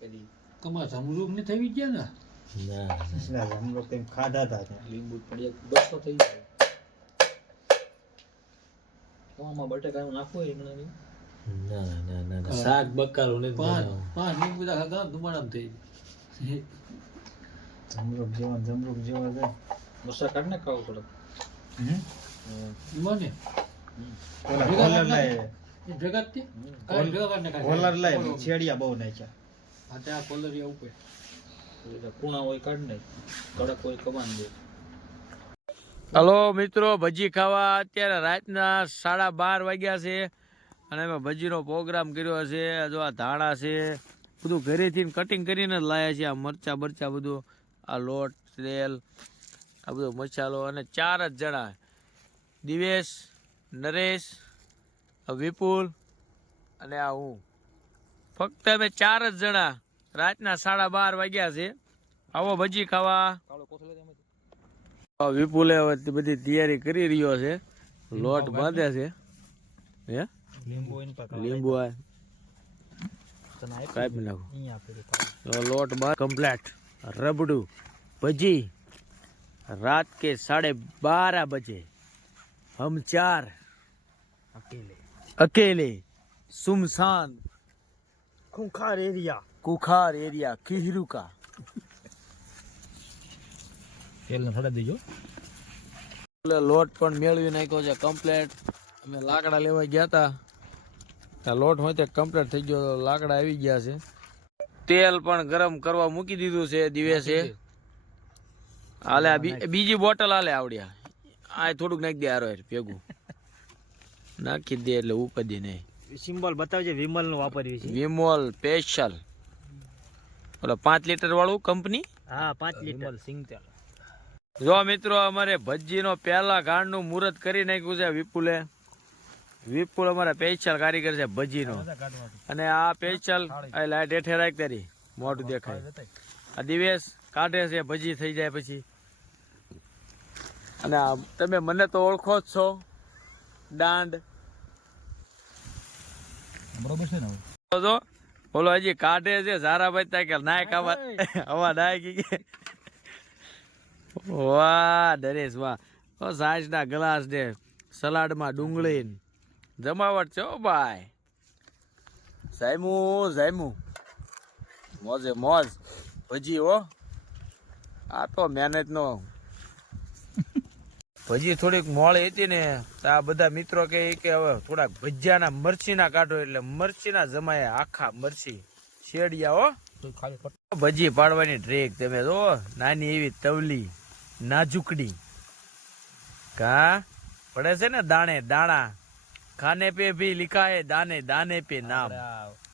કરી તમારે જમરૂખ ને થઈ ગયા ને ના हम लोग कहीं खाधा था લીંબુ પડી 200 થઈ જાય આમાં બટેકા નાખો એમણે ના શાક બકાલું ને પાંચ લીંબુ ખાધા ધુમાડામાં થઈ जमरूक जेवा है મસા કાઢને ખાવ થોડો મને कोलर लाए ભેગાથી કાઈ ભેગા કરને कोलर लाए छेड़िया बहु नाख्या આ ત્યાં કોલરિયા ઉપર એટલે કુણા હોય કાઢ ને કડક હોય કબાન દે હલો મિત્રો, ભજી ખાવા અત્યારે રાતના 12:30 વાગ્યા છે અને એમાં ભજીનો પ્રોગ્રામ કર્યો છે. જો આ ધાણા છે બધું ઘરેથી કટિંગ કરીને જ લાયા છે. આ મરચા બરચા બધું, આ લોટ તેલ આ બધો મસાલો, અને 4 જ જણા, દિવેશ, નરેશ, વિપુલ અને આ હું. ફક્ત અમે 4 જ જણા. રાતના 12:30 વાગ્યા છે. આવો ભજી ખાવા. વિપુલે બધી તૈયારી કરી રહ્યો છે, લોટ બાંધે છે. હે લીંબુ કાપી નાખો. લોટ બાંધ કમ્પ્લીટ. રબડું ભજી. रात के 12:30 बजे हम 4 अकेले सुमसान खूंखार एरिया खीरू का તેલ ને થોડા દેજો. લોટ પણ મેળવી નાખ્યો છે કમ્પ્લીટ. અમે લાકડા લેવા ગયા હતા, લોટ હોય તે કમ્પ્લીટ થઈ ગયો. લાકડા આવી ગયા છે. તેલ પણ ગરમ કરવા મૂકી દીધું છે દિવસે. હાલે બીજી બોટલ હાલે આવડ્યા. આ થોડુંક નાખી દે હારો ભેગું નાખી દે એટલે ઉપડી નહીં. સિમ્બોલ બતાવજે વિમલ નું વાપર્યું છે. વિમોલ સ્પેશિયલ ઓલો 5 લીટર વાળું કંપની. હા 5 લીટર સિંગતેલ. જો મિત્રો, અમારે ભજીનો પહેલા ગાંઠનું મુહૂર્ત કરી નાખ્યું છે વિપુલે. વિપુલ અમારા સ્પેશિયલ કારીગર છે ભજીનો. અને આ સ્પેશિયલ લાઈટ હેઠે રાખ તારી મોઢું દેખાય. આ દિવસ કાઢે છે ભજી થઈ જાય પછી. અને તમે મને તો ઓળખો જ છો, દાંડ બરોબર છે ને. જો બોલો હજી કાઢે છે ઝારાભાઈ તા કે નાય ખાવા હવા નાય કે વાહ નરેશ વાહ. સાઈઝ ના ગ્લાસ ને સલાડમાં ડુંગળી જમાવટ છે. ઓ ભાઈ જાયમું મોજે મોજ ભજી. હો આ તો મહેનત નો. ભજી થોડીક મોળી હતી ને તો આ બધા મિત્રો કે હવે થોડાક ભજીયાના મરચીના કાઢો, એટલે મરચીના જમાયા આખા મરચી શેડિયા. હો ભજી પાડવાની ટ્રેક તમે જો, નાની એવી તવલી નાજુકડી કા પડે છે ને દાણે દાણા. ખાને पे भी लिखा है दाने दाने पे नाम.